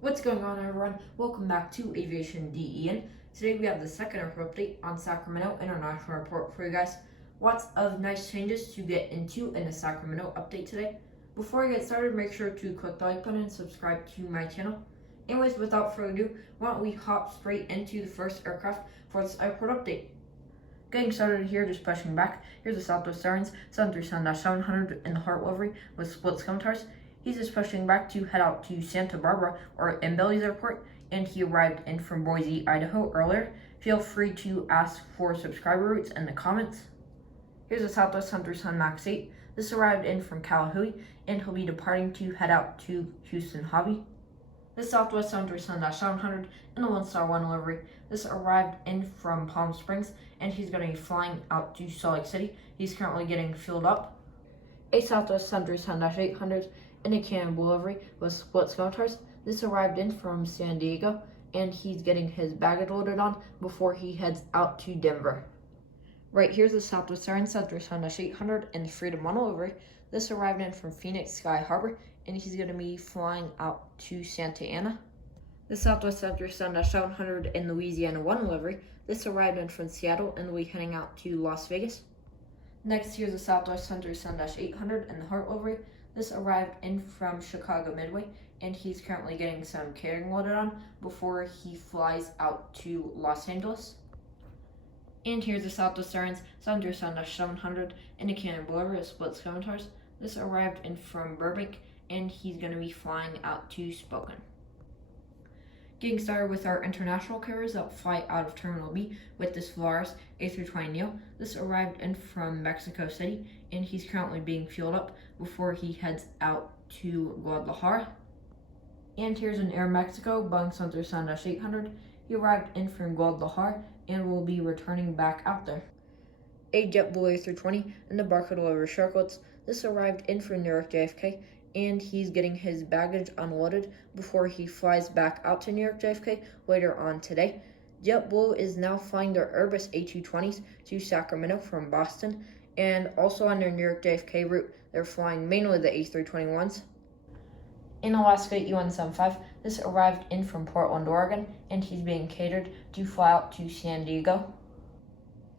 What's going on, everyone? Welcome back to Aviation DEN. Today we have the second airport update on Sacramento International Airport for you guys. Lots of nice changes to get into in the Sacramento update today. Before I get started, make sure to click the like button and subscribe to my channel. Anyways, without further ado, why don't we hop straight into the first aircraft for this airport update. Getting started here, just pushing back. Here's the Southwest Airlines 737-700 in the Heart livery with split scumatars. He's just pushing back to head out to Santa Barbara or Embelli's Airport, and he arrived in from Boise, Idaho earlier. Feel free to ask for subscriber routes in the comments. Here's a Southwest Hunter Sun Max 8. This arrived in from Cullowhee, and he'll be departing to head out to Houston Hobby. This Southwest Hunter Sun 700 in the 1-star 1 livery. This arrived in from Palm Springs, and he's going to be flying out to Salt Lake City. He's currently getting filled up. A Southwest Hunter Sun 800 in a Cannonball livery with split scumatars. This arrived in from San Diego, and he's getting his baggage loaded on before he heads out to Denver. Right here's the Southwest Airlines Sun 800 in the Freedom 1 livery. This arrived in from Phoenix Sky Harbor, and he's going to be flying out to Santa Ana. The Southwest Sun 700 in Louisiana 1 livery. This arrived in from Seattle and will be heading out to Las Vegas. Next, here's the Southwest Sun 800 in the Heart livery. This arrived in from Chicago Midway, and he's currently getting some catering loaded on before he flies out to Los Angeles. And here's the Southwest Airlines Sun 700 in a Cannonball livery with split scumatars. This arrived in from Burbank, and he's going to be flying out to Spokane. Getting started with our international carriers that fly out of Terminal B with this Volaris A320neo. This arrived in from Mexico City, and he's currently being fueled up before he heads out to Guadalajara. And here's an Air Mexico Boeing 737-800. He arrived in from Guadalajara and will be returning back out there. A JetBlue A320 in the Barcode Livery Sharklets. This arrived in from Newark JFK, and he's getting his baggage unloaded before he flies back out to New York JFK later on today. JetBlue is now flying their Airbus A220s to Sacramento from Boston, and also on their New York JFK route, they're flying mainly the A321s. In Alaska E175, this arrived in from Portland, Oregon, and he's being catered to fly out to San Diego.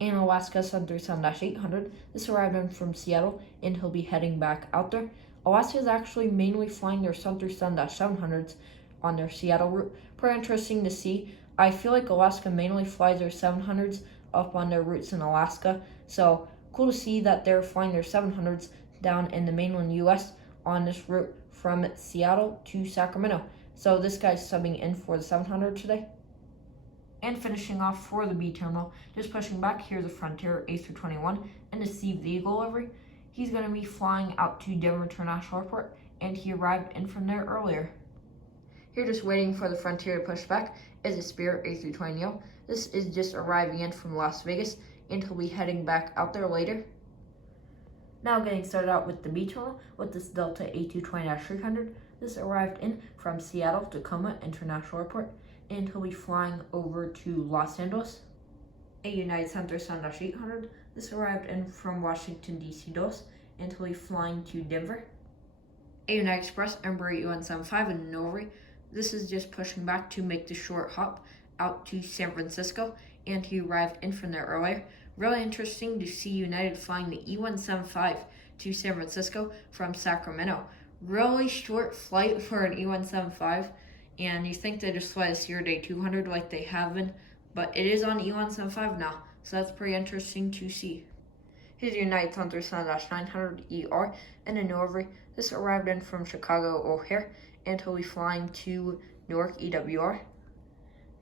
In Alaska 737-800, this arrived in from Seattle, and he'll be heading back out there. Alaska is actually mainly flying their 737-700s on their Seattle route. Pretty interesting to see. I feel like Alaska mainly flies their 700s up on their routes in Alaska, so cool to see that they're flying their 700s down in the mainland U.S. on this route from Seattle to Sacramento. So this guy's subbing in for the 700 today. And finishing off for the B terminal, just pushing back, here's a Frontier A321 and the Steve the Eagle livery. He's going to be flying out to Denver International Airport, and he arrived in from there earlier. Here, just waiting for the Frontier to push back, is a Spirit A320neo. This is just arriving in from Las Vegas, and he'll be heading back out there later. Now getting started out with the B terminal with this Delta A220-300. This arrived in from Seattle Tacoma International Airport, and he'll be flying over to Los Angeles. A United Center Sun 800. This arrived in from Washington, D.C. DOS, and he'll be flying to Denver. A United Express Embraer E175 in Norway. This is just pushing back to make the short hop out to San Francisco, and he arrived in from there earlier. Really interesting to see United flying the E175 to San Francisco from Sacramento. Really short flight for an E175, and you think they just fly the Sierra Day 200 like they have been, but it is on E175 now, so that's pretty interesting to see. Here's the United Sun 900 ER and a Norway. This arrived in from Chicago O'Hare, and he'll be flying to Newark EWR.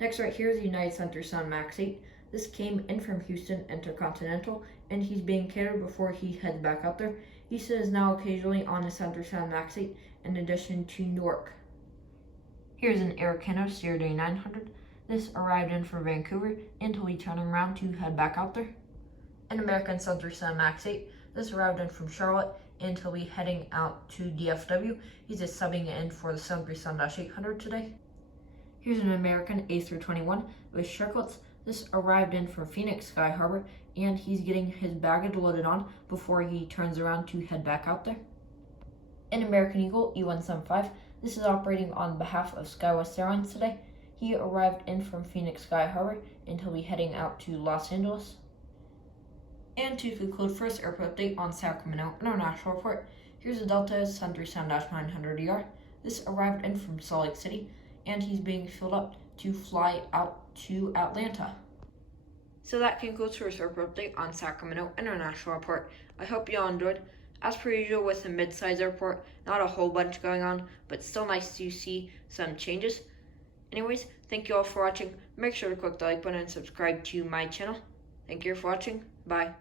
Next right here is the United Sun Max 8. This came in from Houston Intercontinental, and he's being catered before he heads back out there. He says now occasionally on the Sun Max 8 in addition to Newark. Here's an Air Canada Sierra Day 900. This arrived in from Vancouver, and he'll be turning around to head back out there. An American Sun Max 8. This arrived in from Charlotte, and he'll be heading out to DFW. He's just subbing in for the Sun 800 today. Here's an American A321 with Sharklets. This arrived in from Phoenix Sky Harbor, and he's getting his baggage loaded on before he turns around to head back out there. An American Eagle E175. This is operating on behalf of SkyWest Airlines today. He arrived in from Phoenix Sky Harbor and he'll be heading out to Los Angeles. And to conclude, first airport update on Sacramento International Airport. Here's a Delta Sun 37-900ER. This arrived in from Salt Lake City, and he's being filled up to fly out to Atlanta. So that concludes first airport update on Sacramento International Airport. I hope you all enjoyed. As per usual with a mid-sized airport, not a whole bunch going on, but still nice to see some changes. Anyways, thank you all for watching. Make sure to click the like button and subscribe to my channel. Thank you for watching. Bye.